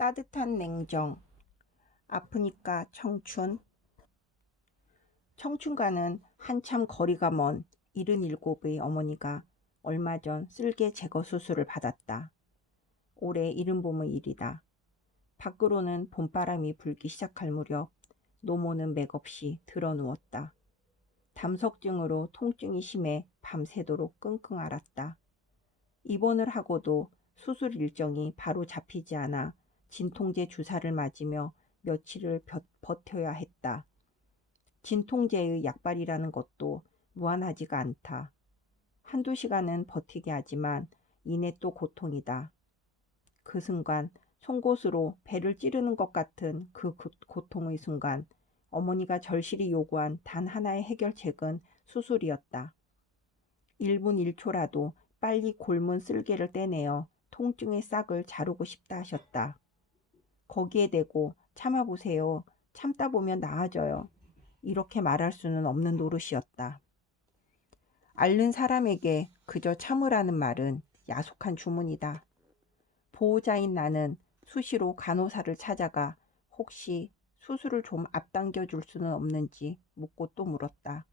따뜻한 냉정, 아프니까 청춘. 청춘과는 한참 거리가 먼 77의 어머니가 얼마 전 쓸개 제거 수술을 받았다. 올해 이른 봄의 일이다. 밖으로는 봄바람이 불기 시작할 무렵 노모는 맥없이 드러누웠다. 담석증으로 통증이 심해 밤새도록 끙끙 앓았다. 입원을 하고도 수술 일정이 바로 잡히지 않아 진통제 주사를 맞으며 며칠을 버텨야 했다. 진통제의 약발이라는 것도 무한하지가 않다. 한두 시간은 버티게 하지만 이내 또 고통이다. 그 순간 송곳으로 배를 찌르는 것 같은 그 고통의 순간 어머니가 절실히 요구한 단 하나의 해결책은 수술이었다. 1분 1초라도 빨리 골문 쓸개를 떼내어 통증의 싹을 자르고 싶다 하셨다. 거기에 대고 참아보세요. 참다 보면 나아져요. 이렇게 말할 수는 없는 노릇이었다. 앓는 사람에게 그저 참으라는 말은 야속한 주문이다. 보호자인 나는 수시로 간호사를 찾아가 혹시 수술을 좀 앞당겨 줄 수는 없는지 묻고 또 물었다.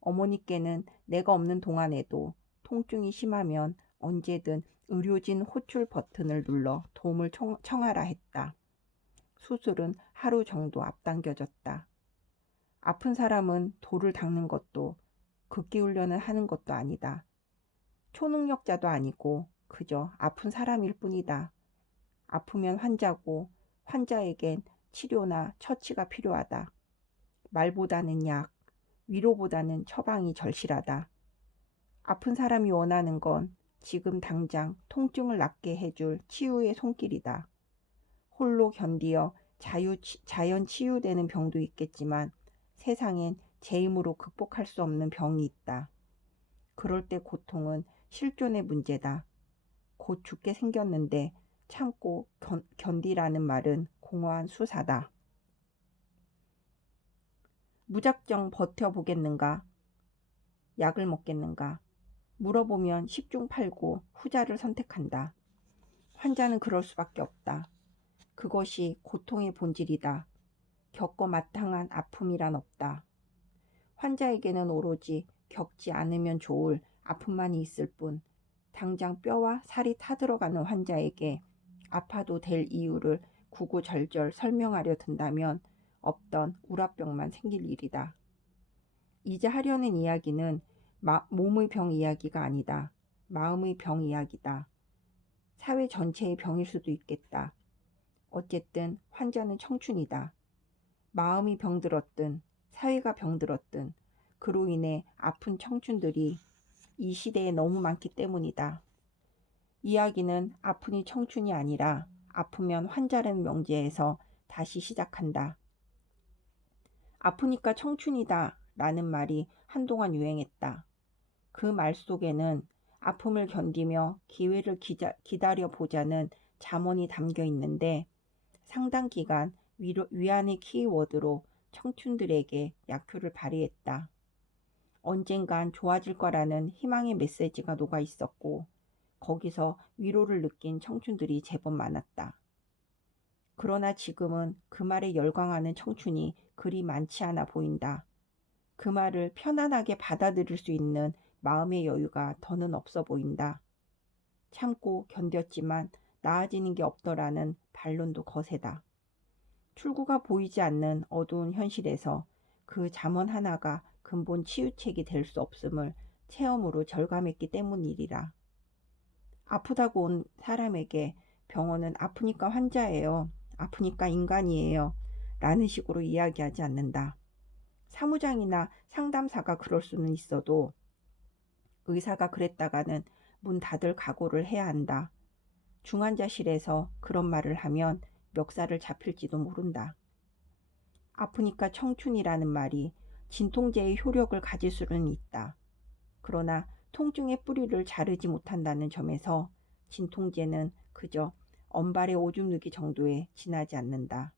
어머니께는 내가 없는 동안에도 통증이 심하면 언제든 의료진 호출 버튼을 눌러 도움을 청하라 했다. 수술은 하루 정도 앞당겨졌다. 아픈 사람은 돌을 닦는 것도 극기 훈련을 하는 것도 아니다. 초능력자도 아니고 그저 아픈 사람일 뿐이다. 아프면 환자고 환자에겐 치료나 처치가 필요하다. 말보다는 약, 위로보다는 처방이 절실하다. 아픈 사람이 원하는 건 지금 당장 통증을 낫게 해줄 치유의 손길이다. 홀로 견디어 자연 치유되는 병도 있겠지만 세상엔 제 힘으로 극복할 수 없는 병이 있다. 그럴 때 고통은 실존의 문제다. 곧 죽게 생겼는데 참고 견디라는 말은 공허한 수사다. 무작정 버텨보겠는가? 약을 먹겠는가? 물어보면 10중 8구 후자를 선택한다. 환자는 그럴 수밖에 없다. 그것이 고통의 본질이다. 겪어 마땅한 아픔이란 없다. 환자에게는 오로지 겪지 않으면 좋을 아픔만이 있을 뿐 당장 뼈와 살이 타들어가는 환자에게 아파도 될 이유를 구구절절 설명하려 든다면 없던 우라병만 생길 일이다. 이제 하려는 이야기는 몸의 병 이야기가 아니다. 마음의 병 이야기다. 사회 전체의 병일 수도 있겠다. 어쨌든 환자는 청춘이다. 마음이 병들었든 사회가 병들었든 그로 인해 아픈 청춘들이 이 시대에 너무 많기 때문이다. 이야기는 아프니 청춘이 아니라 아프면 환자라는 명제에서 다시 시작한다. 아프니까 청춘이다 라는 말이 한동안 유행했다. 그 말 속에는 아픔을 견디며 기회를 기다려 보자는 잠언이 담겨 있는데 상당 기간 위안의 키워드로 청춘들에게 약효를 발휘했다. 언젠간 좋아질 거라는 희망의 메시지가 녹아 있었고 거기서 위로를 느낀 청춘들이 제법 많았다. 그러나 지금은 그 말에 열광하는 청춘이 그리 많지 않아 보인다. 그 말을 편안하게 받아들일 수 있는 마음의 여유가 더는 없어 보인다. 참고 견뎠지만 나아지는 게 없더라는 반론도 거세다. 출구가 보이지 않는 어두운 현실에서 그 잠언 하나가 근본 치유책이 될 수 없음을 체험으로 절감했기 때문이리라. 아프다고 온 사람에게 병원은 아프니까 환자예요. 아프니까 인간이에요. 라는 식으로 이야기하지 않는다. 사무장이나 상담사가 그럴 수는 있어도 의사가 그랬다가는 문 닫을 각오를 해야 한다. 중환자실에서 그런 말을 하면 멱살을 잡힐지도 모른다. 아프니까 청춘이라는 말이 진통제의 효력을 가질 수는 있다. 그러나 통증의 뿌리를 자르지 못한다는 점에서 진통제는 그저 언발에 오줌 누기 정도에 지나지 않는다.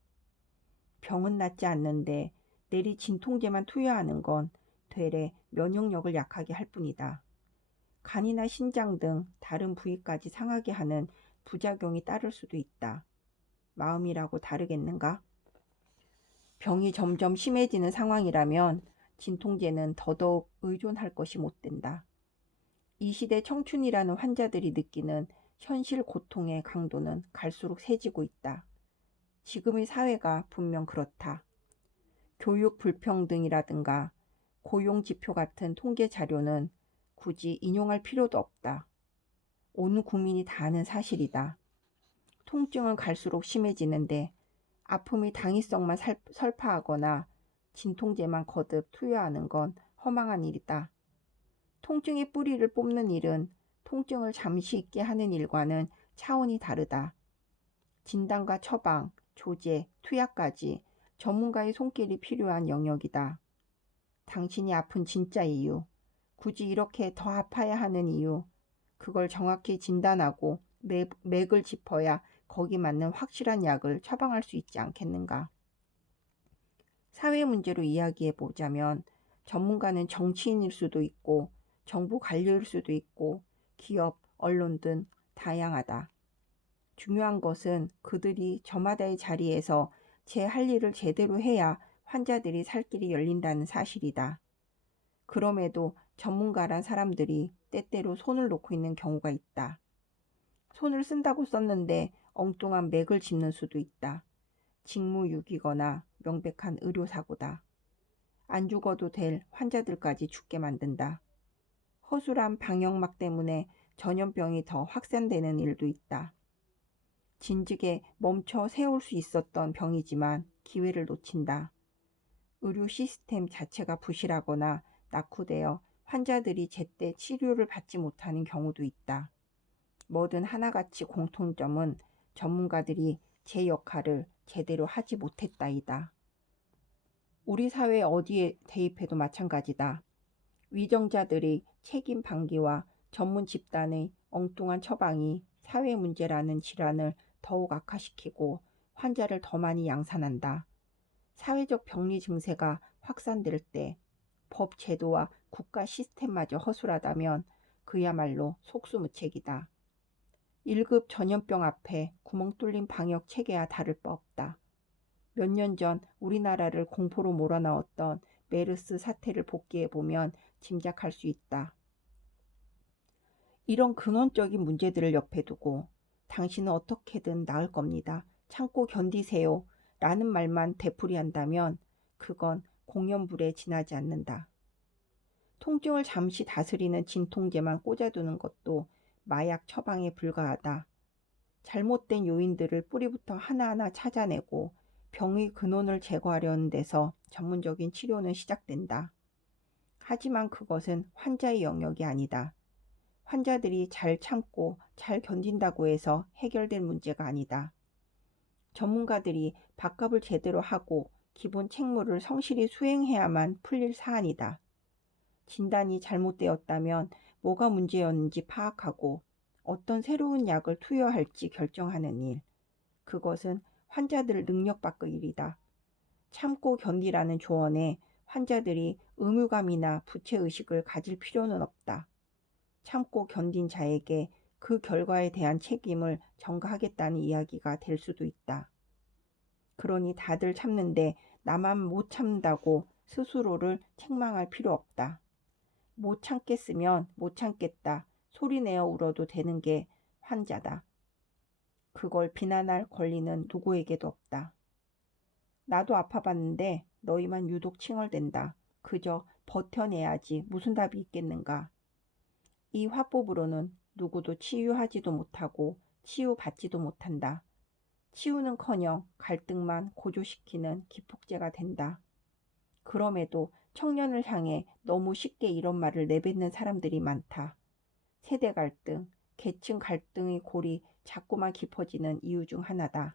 병은 낫지 않는데 내리 진통제만 투여하는 건 되레 면역력을 약하게 할 뿐이다. 간이나 신장 등 다른 부위까지 상하게 하는 부작용이 따를 수도 있다. 마음이라고 다르겠는가? 병이 점점 심해지는 상황이라면 진통제는 더더욱 의존할 것이 못 된다. 이 시대 청춘이라는 환자들이 느끼는 현실 고통의 강도는 갈수록 세지고 있다. 지금의 사회가 분명 그렇다. 교육 불평등이라든가 고용 지표 같은 통계 자료는 굳이 인용할 필요도 없다. 온 국민이 다 아는 사실이다. 통증은 갈수록 심해지는데 아픔의 당위성만 설파하거나 진통제만 거듭 투여하는 건 허망한 일이다. 통증의 뿌리를 뽑는 일은 통증을 잠시 잊게 하는 일과는 차원이 다르다. 진단과 처방, 조제, 투약까지 전문가의 손길이 필요한 영역이다. 당신이 아픈 진짜 이유, 굳이 이렇게 더 아파야 하는 이유, 그걸 정확히 진단하고 맥을 짚어야 거기 맞는 확실한 약을 처방할 수 있지 않겠는가. 사회 문제로 이야기해 보자면 전문가는 정치인일 수도 있고 정부 관료일 수도 있고 기업, 언론 등 다양하다. 중요한 것은 그들이 저마다의 자리에서 제 할 일을 제대로 해야 환자들이 살 길이 열린다는 사실이다. 그럼에도 전문가란 사람들이 때때로 손을 놓고 있는 경우가 있다. 손을 쓴다고 썼는데 엉뚱한 맥을 짚는 수도 있다. 직무유기거나 명백한 의료사고다. 안 죽어도 될 환자들까지 죽게 만든다. 허술한 방역막 때문에 전염병이 더 확산되는 일도 있다. 진즉에 멈춰 세울 수 있었던 병이지만 기회를 놓친다. 의료 시스템 자체가 부실하거나 낙후되어 환자들이 제때 치료를 받지 못하는 경우도 있다. 뭐든 하나같이 공통점은 전문가들이 제 역할을 제대로 하지 못했다이다. 우리 사회 어디에 대입해도 마찬가지다. 위정자들의 책임 방기와 전문 집단의 엉뚱한 처방이 사회 문제라는 질환을 더욱 악화시키고 환자를 더 많이 양산한다. 사회적 병리 증세가 확산될 때 법 제도와 국가 시스템마저 허술하다면 그야말로 속수무책이다. 1급 전염병 앞에 구멍 뚫린 방역 체계와 다를 바 없다. 몇 년 전 우리나라를 공포로 몰아넣었던 메르스 사태를 복기해보면 짐작할 수 있다. 이런 근원적인 문제들을 옆에 두고 당신은 어떻게든 나을 겁니다. 참고 견디세요. 라는 말만 되풀이한다면 그건 공연불에 지나지 않는다. 통증을 잠시 다스리는 진통제만 꽂아두는 것도 마약 처방에 불과하다. 잘못된 요인들을 뿌리부터 하나하나 찾아내고 병의 근원을 제거하려는 데서 전문적인 치료는 시작된다. 하지만 그것은 환자의 영역이 아니다. 환자들이 잘 참고 잘 견딘다고 해서 해결될 문제가 아니다. 전문가들이 밥값을 제대로 하고 기본 책무를 성실히 수행해야만 풀릴 사안이다. 진단이 잘못되었다면 뭐가 문제였는지 파악하고 어떤 새로운 약을 투여할지 결정하는 일. 그것은 환자들 능력 밖의 일이다. 참고 견디라는 조언에 환자들이 의무감이나 부채의식을 가질 필요는 없다. 참고 견딘 자에게 그 결과에 대한 책임을 전가하겠다는 이야기가 될 수도 있다. 그러니 다들 참는데 나만 못 참는다고 스스로를 책망할 필요 없다. 못 참겠으면 못 참겠다 소리내어 울어도 되는 게 환자다. 그걸 비난할 권리는 누구에게도 없다. 나도 아파봤는데 너희만 유독 칭얼댄다. 그저 버텨내야지 무슨 답이 있겠는가. 이 화법으로는 누구도 치유하지도 못하고 치유받지도 못한다. 치유는커녕 갈등만 고조시키는 기폭제가 된다. 그럼에도 청년을 향해 너무 쉽게 이런 말을 내뱉는 사람들이 많다. 세대 갈등, 계층 갈등의 골이 자꾸만 깊어지는 이유 중 하나다.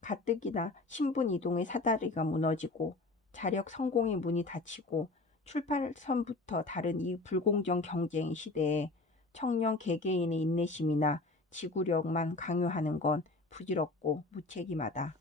가뜩이나 신분 이동의 사다리가 무너지고 자력 성공의 문이 닫히고 출발선부터 다른 이 불공정 경쟁 시대에 청년 개개인의 인내심이나 지구력만 강요하는 건 부질없고 무책임하다.